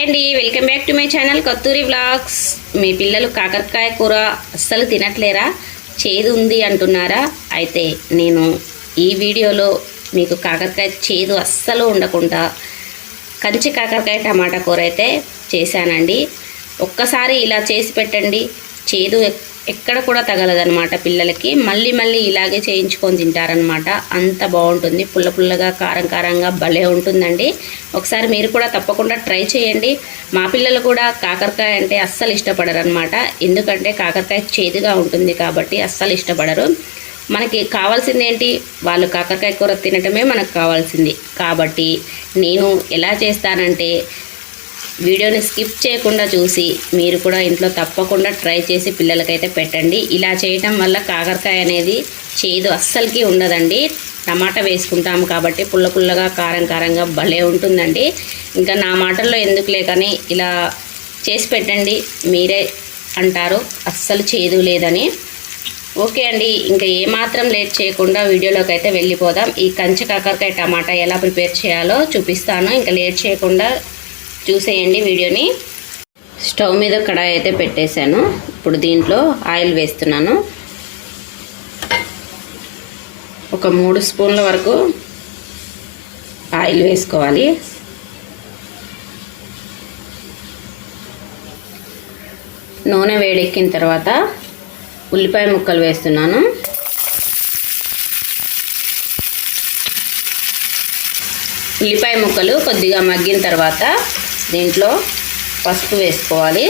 Hi అండి welcome back to my channel Katturi blogs మీ పిల్లలు కాకరకాయ కూర అస్సలు తినట్లేరా? చేదు ఉంది అంటున్నారా? అయితే నేను ఈ వీడియోలో మీకు కాకరకాయ చేదు అస్సలు ఉండకుండా కంచి కాకరకాయ టమాటా కూర అయితే చేశానండి. ఒక్కసారి ఇలా చేసి పెట్టండి. చేదు ఎక్- ఎక్కడ కూడా తగలదనమాట పిల్లలకి. మళ్ళీ మళ్ళీ ఇలాగే చేయించుకొని తింటారనమాట అంత బాగుంటుంది. పుల్ల పుల్లగా కారం కారంగా భలే ఉంటుందండి. ఒకసారి మీరు కూడా తప్పకుండా ట్రై చేయండి. మా పిల్లలు కూడా కాకరకాయ అంటే అస్సలు ఇష్టపడరు అనమాట ఎందుకంటే కాకరకాయ చేదుగా ఉంటుంది కాబట్టి అస్సలు ఇష్టపడరు. మనకి కావాల్సింది ఏంటి వాళ్ళు కాకరకాయ కూర తినటమే మనకు కావాల్సింది. కాబట్టి నేను ఎలా చేస్తానంటే వీడియోని స్కిప్ చేయకుండా చూసి మీరు కూడా ఇంట్లో తప్పకుండా ట్రై చేసి పిల్లలకైతే పెట్టండి. ఇలా చేయటం వల్ల కాకరకాయ అనేది చేదు అస్సలకి ఉండదండి. టమాటా వేసుకుంటాము కాబట్టి పుల్ల పుల్లగా కారం కారంగా భలే ఉంటుందండి. ఇంకా నా మాటల్లో ఎందుకులే కానీ ఇలా చేసి పెట్టండి. మీరే అంటారు. అస్సలు చేదు లేదని. ఓకే అండి. ఇంకా ఏమాత్రం లేట్ చేయకుండా వీడియోలోకి అయితే వెళ్ళిపోదాం. ఈ కంచె కాకరకాయ టమాటా ఎలా ప్రిపేర్ చేయాలో చూపిస్తాను. ఇంకా లేట్ చేయకుండా చూసేయండి వీడియోని. స్టవ్ మీద కడాయి అయితే పెట్టేశాను. ఇప్పుడు దీంట్లో ఆయిల్ వేస్తున్నాను. ఒక మూడు స్పూన్ల వరకు ఆయిల్ వేసుకోవాలి. నూనె వేడెక్కిన తర్వాత ఉల్లిపాయ ముక్కలు వేస్తున్నాను. ఉల్లిపాయ ముక్కలు కొద్దిగా మగ్గిన తర్వాత దీంట్లో పసుపు వేసుకోవాలి.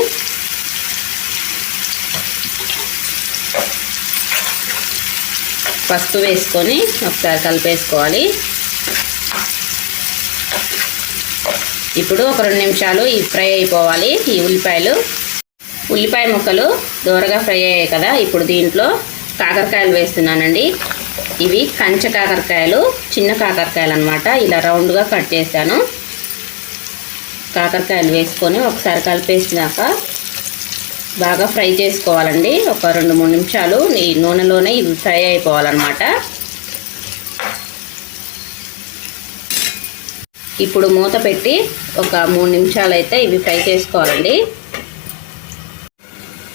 పసుపు వేసుకొని ఒకసారి కలిపేసుకోవాలి. ఇప్పుడు ఒక రెండు నిమిషాలు ఈ ఫ్రై అయిపోవాలి ఈ ఉల్లిపాయలు. ఉల్లిపాయ ముక్కలు దూరగా ఫ్రై అయ్యాయి కదా ఇప్పుడు దీంట్లో కాకరకాయలు వేస్తున్నానండి. ఇవి కంచ కాకరకాయలు చిన్న కాకరకాయలు అనమాట ఇలా రౌండ్గా కట్ చేశాను. కాకరకాయలు వేసుకొని ఒకసారి కలిపేసినాక బాగా ఫ్రై చేసుకోవాలండి. ఒక రెండు మూడు నిమిషాలు ఈ నూనెలోనే ఇవి ఫ్రై అయిపోవాలన్నమాట. ఇప్పుడు మూత పెట్టి ఒక మూడు నిమిషాలు అయితే ఇవి ఫ్రై చేసుకోవాలండి.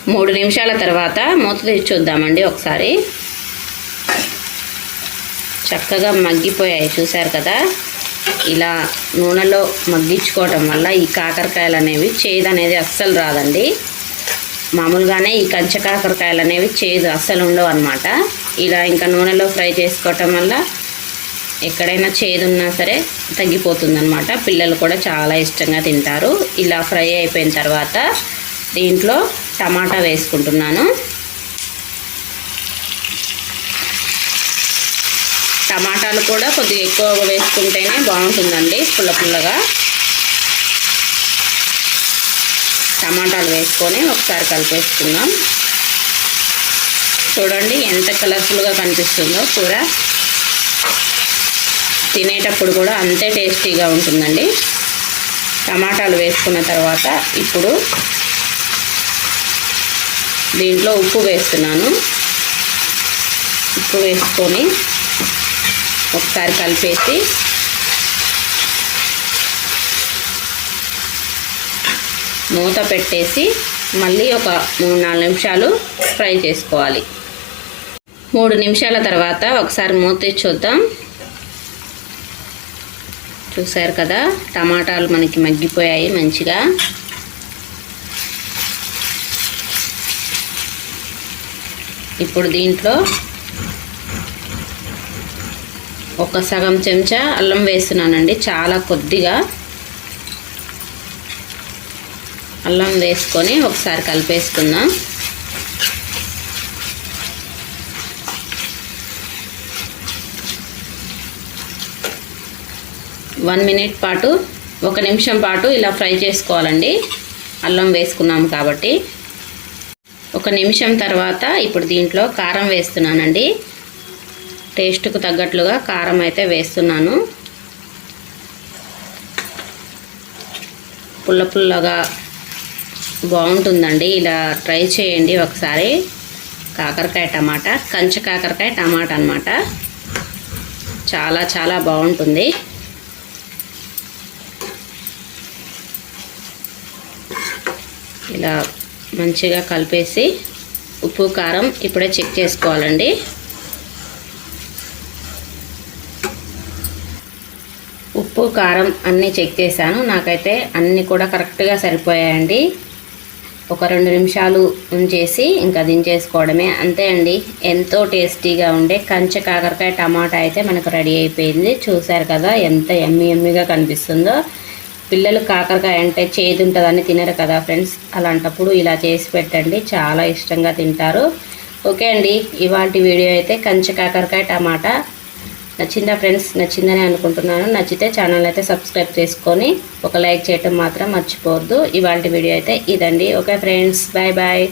మూడు నిమిషాల తర్వాత మూత తీసి చూద్దామండి ఒకసారి. చక్కగా మగ్గిపోయాయి చూశారు కదా? ఇలా నూనెలో మగ్గించుకోవటం వల్ల ఈ కాకరకాయలు అనేవి చేదు అనేది అస్సలు రాదండి. మామూలుగానే ఈ కంచె కాకరకాయలు అనేవి చేదు అస్సలు ఉండవు అనమాట ఇలా ఇంకా నూనెలో ఫ్రై చేసుకోవటం వల్ల ఎక్కడైనా చేదు ఉన్నా సరే తగ్గిపోతుందనమాట పిల్లలు కూడా చాలా ఇష్టంగా తింటారు. ఇలా ఫ్రై అయిపోయిన తర్వాత దీంట్లో టమాటా వేసుకుంటున్నాను. టమాటాలు కూడా కొద్దిగా ఎక్కువగా వేసుకుంటేనే బాగుంటుందండి పుల్ల పుల్లగా. టమాటాలు వేసుకొని ఒకసారి కలిపేసుకుందాం. చూడండి ఎంత కలర్ఫుల్గా కనిపిస్తుందో కూర. తినేటప్పుడు కూడా అంతే టేస్టీగా ఉంటుందండి. టమాటాలు వేసుకున్న తర్వాత ఇప్పుడు దీంట్లో ఉప్పు వేస్తున్నాను. ఉప్పు వేసుకొని ఒకసారి కలిపేసి మూత పెట్టేసి మళ్ళీ ఒక మూడు నాలుగు నిమిషాలు ఫ్రై చేసుకోవాలి. మూడు నిమిషాల తర్వాత ఒకసారి మూత చూద్దాం. చూసారు కదా టమాటాలు మనకి మగ్గిపోయాయి మంచిగా. ఇప్పుడు దీంట్లో ఒక సగం చెంచా అల్లం వేస్తున్నానండి చాలా కొద్దిగా. అల్లం వేసుకొని ఒకసారి కలిపేసుకుందాం. వన్ మినిట్ పాటు ఒక నిమిషం పాటు ఇలా ఫ్రై చేసుకోవాలండి. అల్లం వేసుకున్నాం కాబట్టి. ఒక నిమిషం తర్వాత ఇప్పుడు దీంట్లో కారం వేస్తున్నానండి. టేస్ట్కు తగ్గట్లుగా కారం అయితే వేస్తున్నాను. పుల్ల పుల్లగా బాగుంటుందండి. ఇలా ట్రై చేయండి ఒకసారి. కాకరకాయ టమాటా కంచ కాకరకాయ టమాటా అనమాట చాలా చాలా బాగుంటుంది. ఇలా మంచిగా కలిపేసి ఉప్పు కారం ఇప్పుడే చెక్ చేసుకోవాలండి ఉప్పు కారం అన్నీ చెక్ చేశాను. నాకైతే అన్నీ కూడా కరెక్ట్గా సరిపోయాయండి. ఒక రెండు నిమిషాలు ఉంచేసి ఇంకా దించేసుకోవడమే. అంతే అండి. ఎంతో టేస్టీగా ఉండే కంచె కాకరకాయ టమాటా అయితే మనకు రెడీ అయిపోయింది. చూశారు కదా ఎంత ఎమ్మి ఎమ్మిగా కనిపిస్తుందో. పిల్లలు కాకరకాయ అంటే చేదు ఉంటుందని తినరు కదా ఫ్రెండ్స్. అలాంటప్పుడు ఇలా చేసి పెట్టండి. చాలా ఇష్టంగా తింటారు. ఓకే అండి. ఇవాళ వీడియో అయితే కంచె కాకరకాయ టమాటా నచ్చిందా ఫ్రెండ్స్? నచ్చిందని అనుకుంటున్నాను. నచ్చితే ఛానల్ అయితే సబ్స్క్రైబ్ చేసుకొని ఒక లైక్ చేయటం మాత్రం మర్చిపోవద్దు. ఇవాళ వీడియో అయితే ఇదండి. Okay friends. Bye bye.